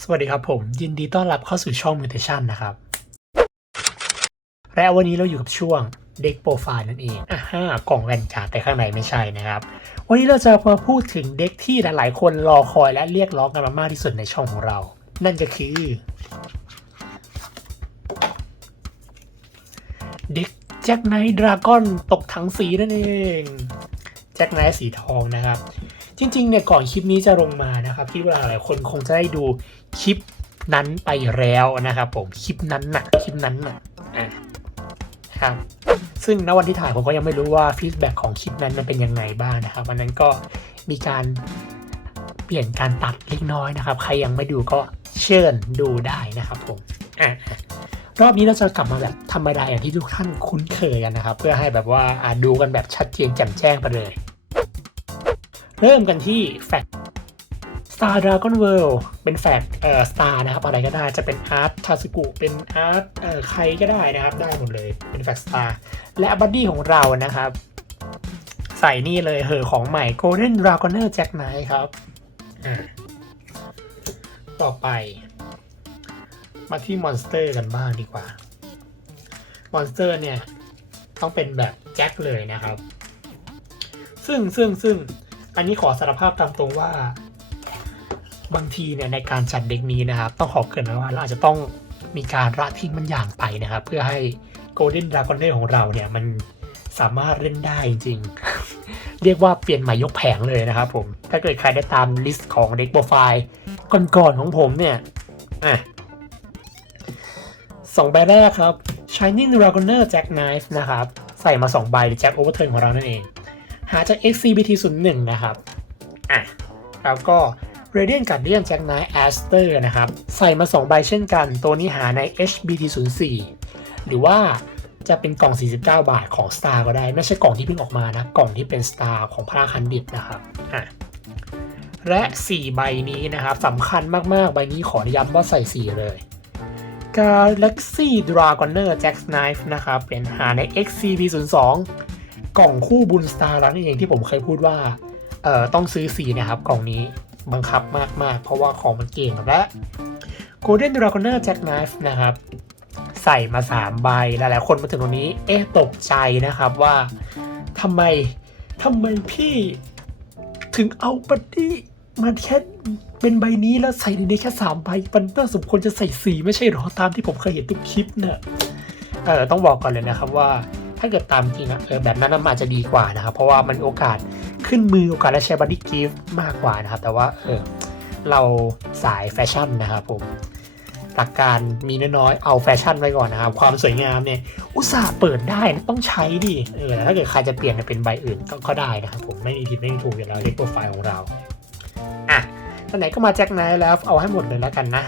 สวัสดีครับผม ยินดีต้อนรับเข้าสู่ช่อง Mutation นะครับ และวันนี้เราอยู่กับช่วงเด็กโปรไฟล์นั่นเองอ่าฮะกล่องแว่นการ์ดแต่ข้างในไม่ใช่นะครับ วันนี้เราจะมาพูดถึงเด็กที่หลายๆ คนรอคอยและเรียกร้องกันมามากที่สุดในช่องของเรา นั่นก็คือเด็กแจ็คไนท์ดราก้อนตกถังสีนั่นเองแจ็คไนท์สีทองนะครับ จริงๆเนี่ยก่อนคลิปนี้จะลงมานะครับคิดว่าหลายคนคงจะได้ดูคลิปนั้นไปแล้วนะครับผมคลิปนั้นน่ะคลิปนั้นน่ะอะครับซึ่งณวันที่ถ่ายผมก็ยังไม่รู้ว่าฟีดแบ็กของคลิปนั้นมันเป็นยังไงบ้างนะครับวันนั้นก็มีการเปลี่ยนการตัดเล็กน้อยนะครับ ใครยังไม่ดูก็เชิญดูได้นะครับผมอะรอบนี้เราจะกลับมาแบบธรรมดาอย่างที่ทุกท่านคุ้นเคยกันนะครับ เพื่อให้แบบว่าดูกันแบบชัดเจนแจ่มแจ้งไปเลย เริ่มกันที่แฟก Star Dragon World เป็นแฟกเอ่อ Star นะครับ อะไรก็ได้จะเป็นอาร์ตทาสกุเป็นอาร์ตเอ่อใครก็ได้นะครับ ได้หมดเลยเป็นแฟก Star และบัดดี้ของเรานะครับ ใส่นี่เลยเหอของใหม่ Golden Dragoner Jack Knight ครับอ่าต่อไป มาที่มอนสเตอร์กันบ้างดีกว่ามอนสเตอร์เนี่ย ต้องเป็นแบบแจ็คเลยนะครับ ซึ่งซึ่งซึ่ง อันนี้ขอสารภาพตามตรงว่า บางทีเนี่ยในการจัดเด็กนี้นะครับ ต้องขอเกินไว้ว่าเราอาจจะต้องมีการละทิ้งมันอย่างไปนะครับ เพื่อให้ Golden Dragon ของเราเนี่ยมันสามารถเล่นได้จริงๆเรียกว่าเปลี่ยนใหม่ยกแผงเลยนะครับผม ถ้าเกิดใครได้ตามลิสต์ของเด็กโปรไฟล์ก่อนๆของผมเนี่ยอะสองใบแรกครับ Shining Dragoner Jack Knife นะครับ ใส่มา 2 ใบหรือ Jack Overturn ของเรานั่นเอง หาจาก XCBT 0 1 นะครับอะแล้วก็ Radiant Guardian Jack Knight Aster นะครับ ใส่มา 2 ใบเช่นกัน ตัวนี้หาใน HBT 0 4 หรือว่าจะเป็นกล่อง 49 บาทของ Star ก็ได้ ไม่ใช่กล่องที่เพิ่งออกมานะ กล่องที่เป็น Star ของพระคันดิตนะครับอะและ 4 ใบนี้นะครับสำคัญมาก ๆ ใบนี้ขอย้ำว่าใส่ 4 เลย Galaxy Dragoner Jack Knife นะครับ เป็นหาใน XCB 0 2 กล่องคู่บุญสตาร์แล้วนี่เองที่ผมเคยพูดว่าเอ่อต้องซื้อสีนะครับ กล่องนี้บังคับมากๆ เพราะว่าของมันเก่งและ Golden Dragoner Jack Knife นะครับ ใส่มา 3 ใบหลายๆคนมาถึงตรงนี้ เอ๊ะตกใจนะครับว่าทำไมทำไมพี่ถึงเอาบัดดี้มาแค่เป็นใบนี้แล้วใส่ในนี้แค่3ใบมันน่าสมควรจะใส่สีไม่ใช่หรอตามที่ผมเคยเห็นทุกคลิปเนี่ยเออต้องบอกก่อนเลยนะครับว่า ถ้าเกิดตามจริงอะเออแบบนั้นน่ะมันอาจจะดีกว่านะครับ เพราะว่ามันโอกาสขึ้นมือโอกาสและใช้บัดดี้กิฟต์มากกว่านะครับ แต่ว่าเออเราสายแฟชั่นนะครับผมหลักการมีน้อยๆ เอาแฟชั่นไว้ก่อนนะครับ ความสวยงามเนี่ย อุตส่าห์เปิดได้ต้องใช้ดิ เออ ถ้าเกิดใครจะเปลี่ยนเป็นใบอื่นก็ก็ได้นะครับผม ไม่มีผิดไม่มีถูกอยู่แล้วเลขโปรไฟล์ของเรา อะไหนก็มาแจ็คไนท์แล้วเอาให้หมดเลยแล้วกันนะ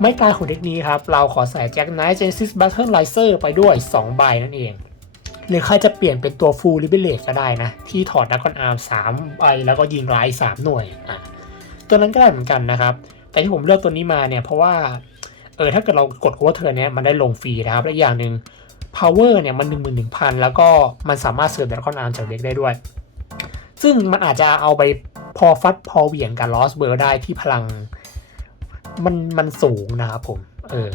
ไม่กลายของเด็กนี้ครับ เราขอใส่แจ็คไนท์เจนซิสบัตเทิลไลเซอร์ไปด้วย 2 ใบนั่นเอง หรือใครจะเปลี่ยนเป็นตัวฟูลลิเบเลตก็ได้นะ ที่ถอดดักคอนอาร์มสามใบแล้วก็ยิงไลท์สามหน่วยอะตัวนั้นก็ได้เหมือนกันนะครับ แต่ที่ผมเลือกตัวนี้มาเนี่ยเพราะว่าเออถ้าเกิดเรากดโอเวอร์เทิร์นเนี่ยมันได้ลงฟรีนะครับและอย่างหนึ่ง power เนี่ยมัน 1 1 0 0 0 แล้วก็มันสามารถเสิร์ฟดักคอนอาร์มจากเด็กได้ด้วย ซึ่งมันอาจจะเอาไปพอฟัดพอเหวี่ยงกับลอสเบอร์ได้ที่พลังมันมันสูงนะครับผม เออ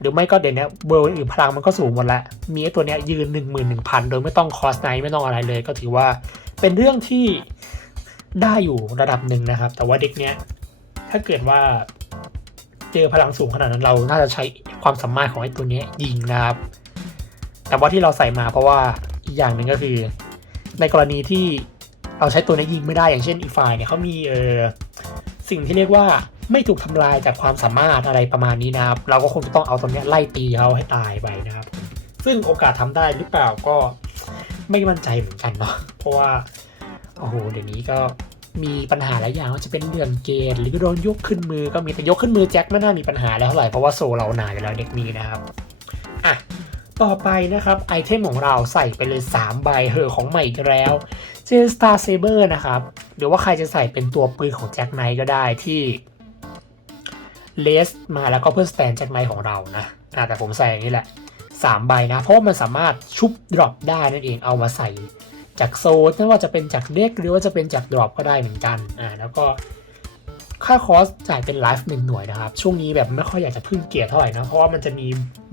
หรือไม่ก็เดี๋ยวนี้เบอร์อื่นพลังมันก็สูงหมดแล้วมีไอ้ตัวเนี้ยยืน 1 1 0 0 0 โดยไม่ต้องคอสไนไม่ต้องอะไรเลย ก็ถือว่าเป็นเรื่องที่ได้อยู่ระดับหนึ่งนะครับ แต่ว่าเด็กเนี้ยถ้าเกิดว่าเจอพลังสูงขนาดนั้นเราน่าจะใช้ความสามารถของไอ้ตัวนี้ยิงนะครับ แต่ว่าที่เราใส่มาเพราะว่าอีกอย่างหนึ่งก็คือ ในกรณีที่เราใช้ตัวนี้ยิงไม่ได้อย่างเช่นอีกฝ่ายเนี่ยเขามีเออสิ่งที่เรียกว่า ไม่ถูกทำลายจากความสามารถอะไรประมาณนี้นะครับ เราก็คงจะต้องเอาตัวนี้ไล่ตีเขาให้ตายไปนะครับ ซึ่งโอกาสทำได้หรือเปล่าก็ไม่มั่นใจเหมือนกันเนาะเพราะว่าโอ้โหเดี๋ยวนี้ก็มีปัญหาหลายอย่างว่าจะเป็นเรื่องเกณฑ์หรือโดนยกขึ้นมือก็มีแต่ยกขึ้นมือแจ็คไม่น่ามีปัญหาแล้วเท่าไหร่เพราะว่าโซเราหนาอยู่แล้วเด็กนี้นะครับอะต่อไปนะครับไอเทมของเราใส่ไปเลย 3 ใบเหอของใหม่อีกแล้วเจนสตาร์เซเบอร์นะครับหรือว่าใครจะใส่เป็นตัวปืนของแจ็คไนท์ก็ได้ที่ เลสมาแล้วก็เพื่อสแตนแจ็คไนท์ของเรานะอ่าแต่ผมใส่อย่างนี้แหละ 3 ใบนะ เพราะมันสามารถชุบดรอปได้นั่นเองเอามาใส่จากโซนไม่ว่าจะเป็นจากเด็กหรือว่าจะเป็นจากดรอปก็ได้เหมือนกันอ่าแล้วก็ครค่าคอสจ่ายเป็นไลฟ์หนึ่งหน่วยนะครับ ช่วงนี้แบบไม่ค่อยอยากจะพึ่งเกียร์เท่าไหร่นะ เพราะว่ามันจะมี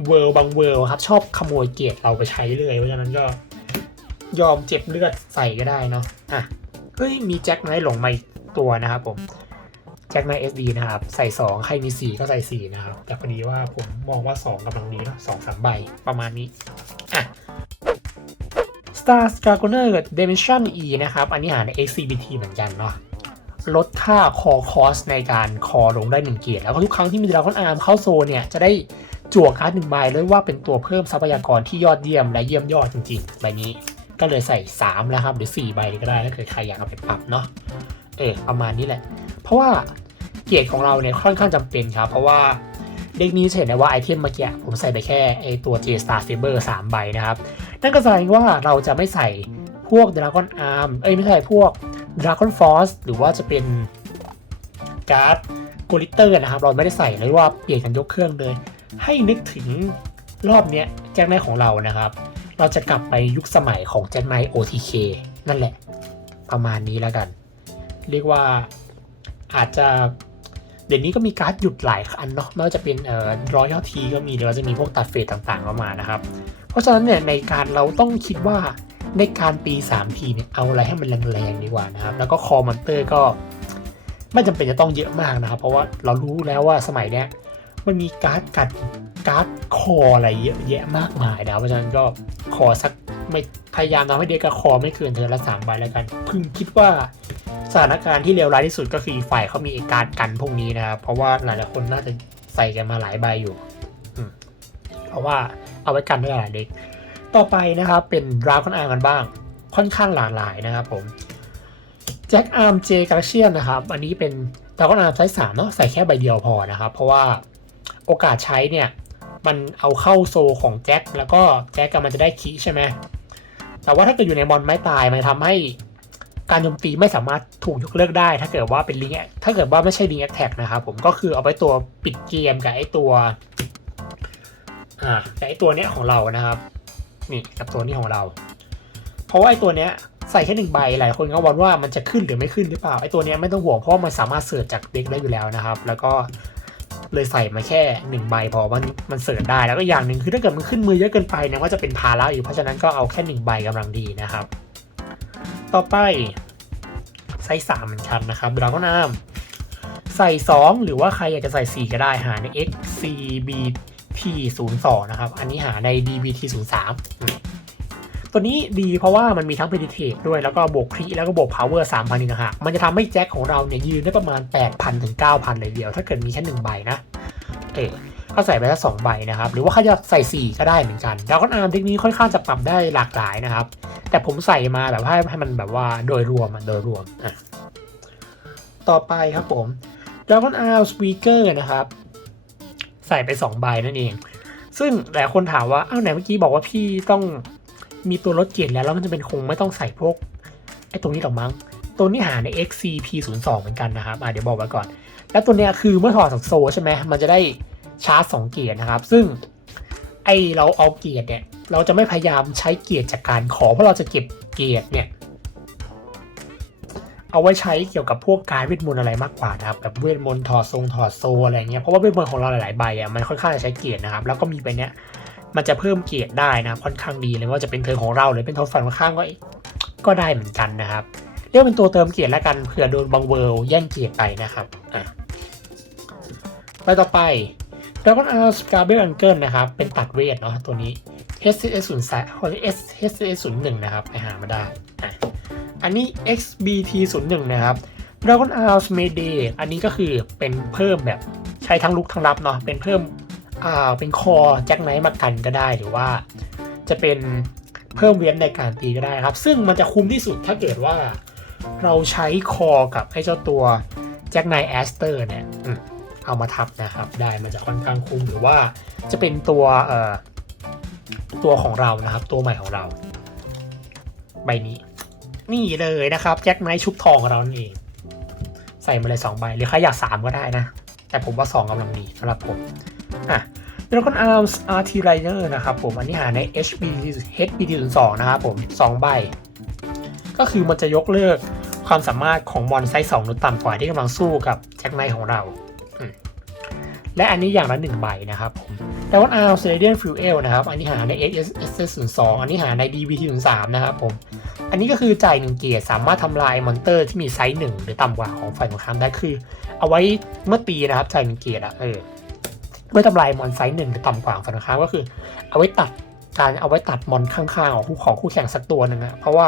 เวิร์บางเวิร์ครับ ชอบขโมยเกียร์เราไปใช้เลย เพราะฉะนั้นก็ยอมเจ็บเลือดใส่ก็ได้เนาะอะเฮ้ยมีแจ็คไนท์หลงมาอีกตัวนะครับผม แจ็คไนเอสดีนะครับ ใส่ 2 ใครมี 4 ก็ใส่ 4 นะครับ แต่พอดีว่าผมมองว่า 2กำลังดีเนาะสองสามใบประมาณนี้ อะ Star Dragoner Dimension E นะครับ อันนี้หาใน XCBT เหมือนกันเนาะลดค่าคอคอสในการคอลงได้1เกียร์แล้วก็ทุกครั้งที่มีดราก้อนอาร์มเข้าโซนเนี่ย จะได้จั่วการ์ดหนึ่งใบเลยว่าเป็นตัวเพิ่มทรัพยากรที่ยอดเยี่ยมและเยี่ยมยอดจริงๆใบนี้ก็เลยใส่ 3 แล้วครับ หรือ 4 ใบก็ได้ถ้าเกิดใครอยากเอาไปปรับเนาะเออประมาณนี้แหละ เพราะว่าเกียร์ของเราเนี่ยค่อนข้างจำเป็นครับ เพราะว่าเด็กนี้เห็นได้ว่าไอเทมเมื่อกี้ผมใส่ไปแค่ไอตัว J Star Saber 3 ใบนะครับ นั่นก็แสดงว่าเราจะไม่ใส่พวก Dragon Arm เอ้ยไม่ใช่พวก Dragon Force หรือว่าจะเป็นการ์ดโกลิเตอร์นะครับ เราไม่ได้ใส่เลยว่าเปลี่ยนกันยกเครื่องเลย ให้นึกถึงรอบเนี้ยแจ็คไนของเรานะครับ เราจะกลับไปยุคสมัยของแจ็คไนท์ OTK นั่นแหละ ประมาณนี้แล้วกัน เรียกว่า อาจจะเดี๋ยวนี้ก็มีการ์ดหยุดหลายอันเนาะไม่ว่าจะเป็นเอ่อร้อยทีก็มีเดี๋ยวจะมีพวกตัดเฟสต่างๆเข้ามานะครับ เพราะฉะนั้นเนี่ยในการเราต้องคิดว่าในการตี3ทีเนี่ยเอาอะไรให้มันแรงๆดีกว่านะครับ แล้วก็คอมอนเตอร์ก็ไม่จำเป็นจะต้องเยอะมากนะครับ เพราะว่าเรารู้แล้วว่าสมัยเนี้ยมันมีการ์ดกัดการ์ดคออะไรเยอะแยะมากมายนะเพราะฉะนั้นก็ขอสักไม่พยายามทำให้เด็กกับคอไม่เกินเทอละสามใบแล้วกันเพึ่งคิดว่า ถานการณ์ที่เลวร้ายที่สุดก็คืออีกฝ่ายเขามีการกันพวกนี้นะครับเพราะว่าหลายๆคนน่าจะใส่กันมาหลายใบอยู่เพราะว่าเอาไว้กันได้หลายเด็ก ต่อไปนะครับเป็นดราก้อนอาร์กันบ้าง ค่อนข้างหลากหลายนะครับผมแจ็คอาร์มเจกาเชียนนะครับ อันนี้เป็นดราก้อนอาร์มไซส์สามเนาะใส่แค่ใบเดียวพอนะครับ เพราะว่าโอกาสใช้เนี่ยมันเอาเข้าโซของแจ็คแล้วก็แจ็คก็มันจะได้คีใช่ไหมแต่ว่าถ้าเกิดอยู่ในมอนไม่ตายมันทำให้ การโจมตีไม่สามารถถูกยกเลิกได้ ถ้าเกิดว่าเป็นลิงถ้าเกิดว่าไม่ใช่ลิงแอคแท็กนะครับผมก็คือเอาไปตัวปิดเกมกับไอตัวอ่ากับไอตัวเนี้ยของเรานะครับนี่กับตัวนี้ของเรา เพราะว่าไอตัวเนี้ยใส่แค่หนึ่งใบหลายคนก็วันว่ามันจะขึ้นหรือไม่ขึ้นหรือเปล่าไอตัวเนี้ยไม่ต้องห่วงเพราะมันสามารถเสิร์ชจากเด็กได้อยู่แล้วนะครับ แล้วก็เลยใส่มาแค่หนึ่งใบพอมันมันเสิร์ชได้แล้วก็อย่างหนึ่งคือถ้าเกิดมันขึ้นมือเยอะเกินไปเนี่ยก็จะเป็นภาระอยู่เพราะฉะนั้นก็เอาแค่หนึ่งใบกำลังดีนะครับ ต่อไป ไซส์สามเหมือนกันนะครับดราก้อนอาร์มใส่ 2 หรือว่าใครอยากจะใส่ 4 ก็ได้หาใน XCBT 0 2 นะครับ อันนี้หาใน DBT 0 3 ตัวนี้ดีเพราะว่ามันมีทั้ง Penetrate ด้วยแล้วก็บวกครีแล้วก็บวก Power 3,000อีกนะฮะมันจะทำให้แจ็คของเราเนี่ยยืนได้ประมาณ 8,000ถึง9,000เลยเดียว ถ้าเกิดมีแค่1ใบนะเออ ก็ใส่ไปแค่สองใบนะครับ หรือว่าเขาจะใส่ 4 ก็ได้เหมือนกันดราก้อนอาร์มเทคนี้ค่อนข้างจะปรับได้หลากหลายนะครับ แต่ผมใส่มาแบบให้ให้มันแบบว่าโดยรวมโดยรวมอะต่อไปครับผม Dragon Arm Speaker นะครับ ใส่ไป 2 ใบนั่นเอง ซึ่งหลายคนถามว่าอ้าวไหนเมื่อกี้บอกว่าพี่ต้องมีตัวลดเกียรติแล้วแล้วมันจะเป็นคงไม่ต้องใส่พวกไอ้ตรงนี้หรอกมั้งตัวนี้หาใน XCP02 เหมือนกันนะครับอะเดี๋ยวบอกไว้ก่อน แล้วตัวเนี้ยคือเมื่อถอดจากโซใช่ไหมมันจะได้ ชาร์จ2เกียร์นะครับ ซึ่งไอเราเอาเกียร์เนี่ยเราจะไม่พยายามใช้เกียร์จากการขอเพราะเราจะเก็บเกียร์เนี่ยเอาไว้ใช้เกี่ยวกับพวกการเวทมนต์อะไรมากกว่านะครับแบบเวทมนต์ถอดทรงถอดโซอะไรเงี้ยเพราะว่าเวทมนต์ของเราหลายๆใบอะมันค่อนข้างจะใช้เกียร์นะครับ แล้วก็มีไปเนี้ยมันจะเพิ่มเกียร์ได้นะค่อนข้างดีเลยว่าจะเป็นเทิร์นของเราหรือเป็นทิร์นฝั่งข้างก็ก็ได้เหมือนกันนะครับเรียกเป็นตัวเติมเกียร์แล้วกันเผื่อโดนบางเวิลแย่งเกียร์ไปนะครับอะไปต่อไป Dragon Arm s c a r b e l Angle นะครับ เป็นตัดเวทเนาะตัวนี้ HCS 0 3 HCS 0 1นะครับ ไปหามาได้ อันนี้ XBT 0 1นะครับ Dragon Arm Mayday อันนี้ก็คือเป็นเพิ่มแบบใช้ทั้งลุกทั้งรับเนาะ เป็นเพิ่ม อ่า เป็นคอแจ็คไนท์มากันก็ได้ หรือว่าจะเป็นเพิ่มเวียนในการตีก็ได้ครับ ซึ่งมันจะคุ้มที่สุดถ้าเกิดว่าเราใช้คอกับไอ้เจ้าตัวแจ็คไนท์แอสเตอร์เนี่ย เอามาทับนะครับ ได้มันจะค่อนข้างคุ้มหรือว่าจะเป็นตัวตัวของเรานะครับ ตัวใหม่ของเรา ใบนี้ นี่เลยนะครับแจ็คไนท์ชุบทองของเรานั่นเอง ใส่มาเลยสองใบหรือใครอยากสามก็ได้นะ แต่ผมว่าสองกำลังดีสำหรับผมอะ Dragon Arms RT Rider นะครับผม อันนี้หาใน HBT HBT 02นะครับผมสองใบ ก็คือมันจะยกเลิกความสามารถของมอนไซส์สองหรือต่ำกว่าที่กำลังสู้กับแจ็คไนท์ของเรา และอันนี้อย่างละหนึ่งใบนะครับผมแล้วก็อาร์เซเดียนฟิวเอลนะครับ อันนี้หาใน S S S 0 2อันนี้หาใน D B T 0 3นะครับผม อันนี้ก็คือจ่ายหนึ่งเกียร์สามารถทำลายมอนเตอร์ที่มีไซส์หนึ่งหรือต่ำกว่าของฝ่ายตรงข้ามได้คือ เอาไว้เมื่อตีนะครับจ่ายหนึ่งเกียร์อะเออเมื่อทำลายมอนไซส์หนึ่งหรือต่ำกว่าของฝ่ายตรงข้ามก็คือ เอาไว้ตัดการเอาไว้ตัดมอนข้างๆของคู่ของคู่แข่งสักตัวหนึ่งอะเพราะว่า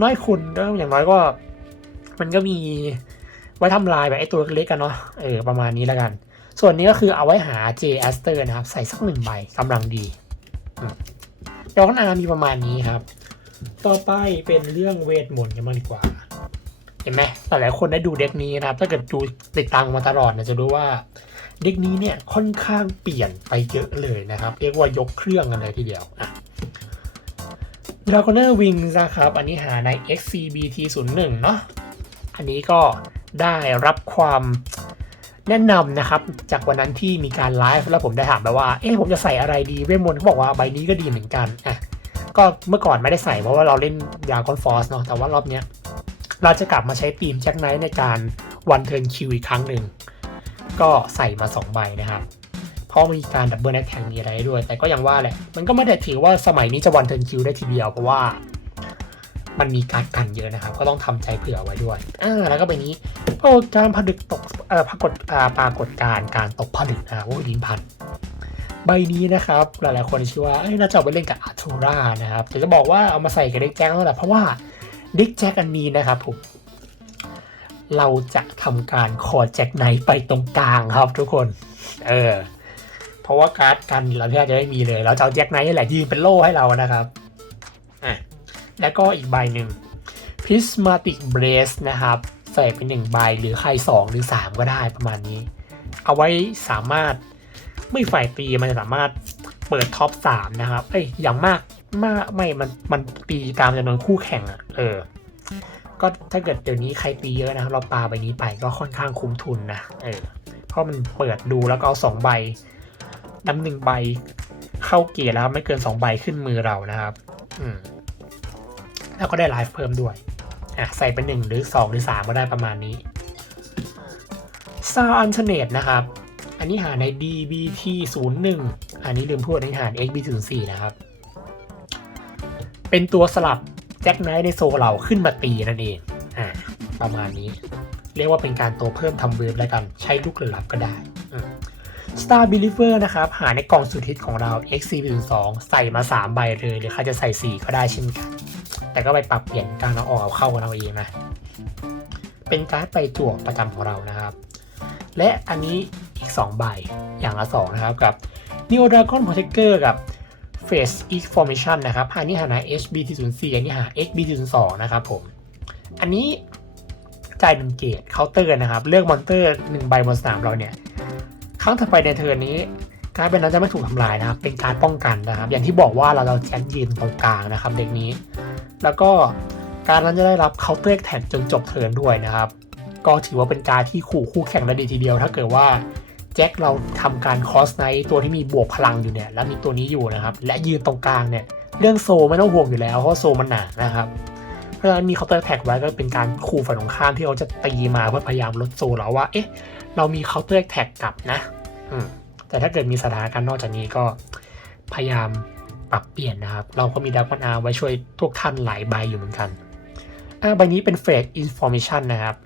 น้อยคุณก็อย่างน้อยก็มันก็มีไว้ทำลายแบบไอ้ตัวเล็กกันเนาะเออประมาณนี้แล้วกัน ส่วนนี้ก็คือเอาไว้หา J a s t e r นะครับ ใส่สักหนึ่งใบกำลังดีเดี๋ยวข้างหน้ามีประมาณนี้ครับ ต่อไปเป็นเรื่องเวทมนต์กันบ้างดีกว่า เห็นไหมหลายๆคนได้ดูเด็กนี้นะครับ ถ้าเกิดดูติดตามมาตลอดเนี่ยจะรู้ว่าเด็กนี้เนี่ยค่อนข้างเปลี่ยนไปเยอะเลยนะครับ เรียกว่ายกเครื่องกันเลยทีเดียวอะ Dragoner Wings นะครับ อันนี้หาใน XCBT 0 1 เนาะ อันนี้ก็ได้รับความ แนะนำนะครับ จากวันนั้นที่มีการไลฟ์แล้วผมได้ถามไปว่า เอ๊ะผมจะใส่อะไรดีเวทมนต์เขาบอกว่าใบนี้ก็ดีเหมือนกันอะก็เมื่อก่อนไม่ได้ใส่เพราะว่าเราเล่นยาคอนฟอสเนาะแต่ว่ารอบเนี้ยเราจะกลับมาใช้ทีมแจ็คไนท์ในการวันเทิร์นคิวอีกครั้งหนึ่ง ก็ใส่มา 2 ใบนะครับ เพราะมีการดับเบิลแอคแท็กมีอะไรด้วย แต่ก็ยังว่าแหละ มันก็ไม่ได้ถือว่าสมัยนี้จะวันเทิร์นคิวได้ทีเดียวเพราะว่า มันมีการกันเยอะนะครับ ก็ต้องทำใจเผื่อไว้ด้วยอ่าแล้วก็ใบนี้โอ้การผลึกตกเอ่อปรากฏอ่าปรากฏการการตกผลึกนะครับโอ้ยินพันใบนี้นะครับ หลายๆคนคิดว่าเอ้ยน่าจะเอาไปเล่นกับอาร์ทูรานะครับแต่จะบอกว่าเอามาใส่กับเด็กแจ็คแล้วแหละเพราะว่าเด็กแจ็คอันนี้นะครับผมเราจะทำการคอแจ็คไนท์ไปตรงกลางครับทุกคน เออ เพราะว่าการ์ดกันเราแทบจะไม่มีเลย เราจะเอาแจ็คไนท์แหละยืนเป็นโล่ให้เรานะครับ แล้วก็อีกใบหนึ่ง Prismatic Brace นะครับใส่เป็นหนึ่งใบหรือใครสองหรือสามก็ได้ประมาณนี้ เอาไว้สามารถไม่ฝ่ายตีมันจะสามารถเปิดท็อปสามนะครับเอ้ยอย่างมากมากไม่มันมันตีตามจำนวนคู่แข่งอะ่ะเออ ก็ถ้าเกิดเดี๋ยวนี้ใครตีเยอะนะครับเราปาใบนี้ไปก็ค่อนข้างคุ้มทุนนะเออเพราะมันเปิดดูแล้วก็เอาสองใบน้ำหนึ่งใบเข้าเกียร์แล้วไม่เกินสองใบขึ้นมือเรานะครับ อืม แล้วก็ได้ไลฟ์เพิ่มด้วยอะใส่เป็นหนึ่งหรือสองหรือสามก็ได้ประมาณนี้ s t a r a l t e r n a t e นะครับ อันนี้หาใน DBT 0 1อันนี้ลืมพูดอันหาใน XBT 0 4นะครับ เป็นตัวสลับแจ็คไนท์ในโซลเราขึ้นมาตีนั่นเองอ่าประมาณนี้ เรียกว่าเป็นการตัวเพิ่มทำเวฟแล้วกัน ใช้ลูกหรือรับก็ได้ Star Believer นะครับ หาในกล่องสุดฮิตของเรา XCB 0 2 ใส่มา 3 ใบเลย หรือใครจะใส่ 4 ก็ได้เช่นกัน แต่ก็ไปปรับเปลี่ยนการเอาออกเอาเข้าของเราเองนะเป็นการ์ดไปจั่วประจำของเรานะครับ และอันนี้อีก 2 ใบอย่างละ 2 นะครับ กับ Neo Dragon Protector กับ Face X Formation นะครับอันนี้หา HBT 0 4อันนี้หา XBT 0 2นะครับผม อันนี้จ่ายหนึ่งเกตเคาน์เตอร์นะครับ เลือกมอนเตอร์หนึ่งใบบนสนามเราเนี่ย ครั้งถัดไปในเทิร์นนี้การเป็นนั้นจะไม่ถูกทำลายนะครับ เป็นการป้องกันนะครับ อย่างที่บอกว่าเราเราแจ็คยืนตรงกลางนะครับ เด็กนี้ แล้วก็การนั้นจะได้รับเคาน์เตอร์แท็กจนจบเทิร์นด้วยนะครับ ก็ถือว่าเป็นการที่ขู่คู่แข่งได้ดีทีเดียว ถ้าเกิดว่าแจ็คเราทำการคอสไนท์ตัวที่มีบวกพลังอยู่เนี่ย แล้วมีตัวนี้อยู่นะครับ และยืนตรงกลางเนี่ย เรื่องโซไม่ต้องห่วงอยู่แล้ว เพราะโซมันหนานะครับ เพราะฉะนั้นมีเคาน์เตอร์แท็กไว้ก็เป็นการขู่ฝ่ายตรงข้ามที่เขาจะตีมาเพื่อพยายามลดโซเราว่า เอ๊ะ เรามีเคาน์เตอร์แท็กกลับนะ อืมแต่ถ้าเกิดมีสถานการณ์นอกจากนี้ก็พยายาม ปรับเปลี่ยนนะครับ เราก็มีดักวันอาไว้ช่วยทุกท่านหลายใบอยู่เหมือนกันอ่าใบนี้เป็นเฟสอินฟอร์เมชันนะครับ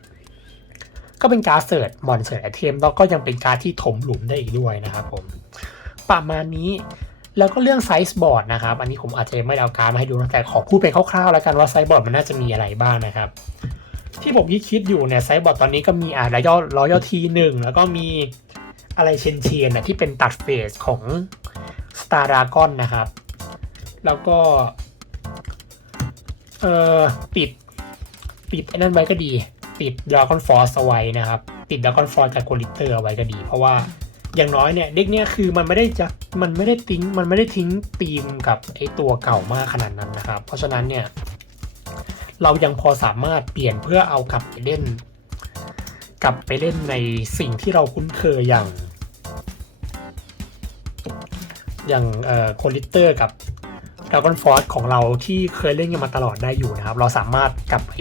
ก็เป็นการดเสิร์ชมอนเสิร์ชไอเทมแล้วก็ยังเป็นการดที่ถมหลุมได้อีกด้วยนะครับผมประมาณนี้แล้วก็เรื่องไซส์บอร์ดนะครับ อันนี้ผมอาจจะไม่ด้เอาการมาให้ดูนะแต่ขอพูดเป็นคร่าวๆ แล้วกันว่าไซส์บอร์ดมันน่าจะมีอะไรบ้างนะครับ ที่ผมคิดอยู่เนี่ยไซส์บอร์ดตอนนี้ก็มีอ่ารอยรอยทีหนึ่งแล้วก็มีอะไรเชนเชียนนะที่เป็นตัดเฟสของ Star Dragon นะครับ แล้วก็ เอ่อติดติดไอ้นั่นไว้ก็ดี ติด Dragon Force เอาไว้นะครับ ติด Dragon Force จากโกลิเตอร์เอาไว้ก็ดี เพราะว่าอย่างน้อยเนี่ยเด็กเนี่ยคือมันไม่ได้จะมันไม่ได้ทิ้งมันไม่ได้ทิ้งธีมกับไอ้ตัวเก่ามากขนาดนั้นนะครับ เพราะฉะนั้นเนี่ยเรายังพอสามารถเปลี่ยนเพื่อเอากลับไปเล่น กลับไปเล่นในสิ่งที่เราคุ้นเคยอย่าง อย่างเอ่อโคลิเตอร์กับ Dragon Force ของเราที่เคยเล่นกันมาตลอดได้อยู่นะครับ เราสามารถกลับไป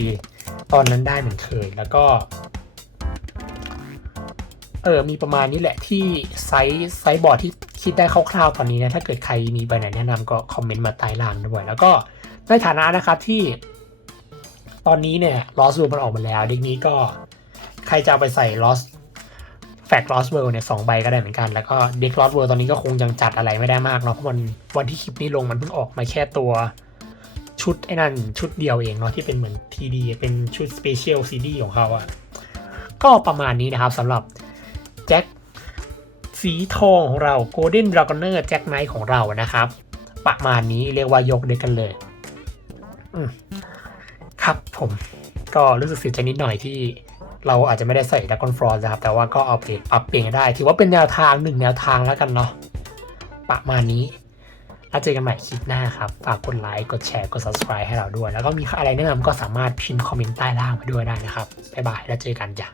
ตอนนั้นได้เหมือนเคย แล้วก็เออมีประมาณนี้แหละที่ไซส์ไซส์บอร์ดที่คิดได้คร่าวๆตอนนี้นะถ้าเกิดใครมีใบไหนแนะนำก็คอมเมนต์มาใต้ล่างด้วย แล้วก็ในฐานะนะครับที่ตอนนี้เนี่ยลอส w ูมันออกมาแล้วเด็กนี้ก็ใครจะไปใส่ลอส แฟกลอสเวิลเนี่ยสองใบก็ได้เหมือนกัน แล้วก็เด็กลอสเวิลตอนนี้ก็คงยังจัดอะไรไม่ได้มากเนาะเพราะมันวันที่คลิปนี้ลงมันเพิ่งออกมาแค่ตัวชุดไอ้นั่นชุดเดียวเองเนาะที่เป็นเหมือนทีดีเป็นชุดสเปเชียลซีดีของเขาอะก็ประมาณนี้นะครับสำหรับแจ็คสีทองของเรา Golden Dragoner แจ็คไนท์ของเรานะครับ ประมาณนี้เรียกว่ายกเด็กกันเลยอืครับผมก็รู้สึกเสียใจนิดหน่อยที่ เราอาจจะไม่ได้ใส่ดักคอนฟรอสนะครับ แต่ว่าก็เอาเปลี่ยนปรับเปลี่ยนกันได้ ถือว่าเป็นแนวทางหนึ่งแนวทางแล้วกันเนาะประมาณนี้ แล้วเจอกันใหม่คลิปหน้าครับ ฝากกดไลค์ กดแชร์ กด subscribe ให้เราด้วย แล้วก็มีอะไรแนะนำก็สามารถพิมพ์คอมเมนต์ใต้ล่างมาด้วยได้นะครับ บ๊ายบาย แล้วเจอกันจ้ะ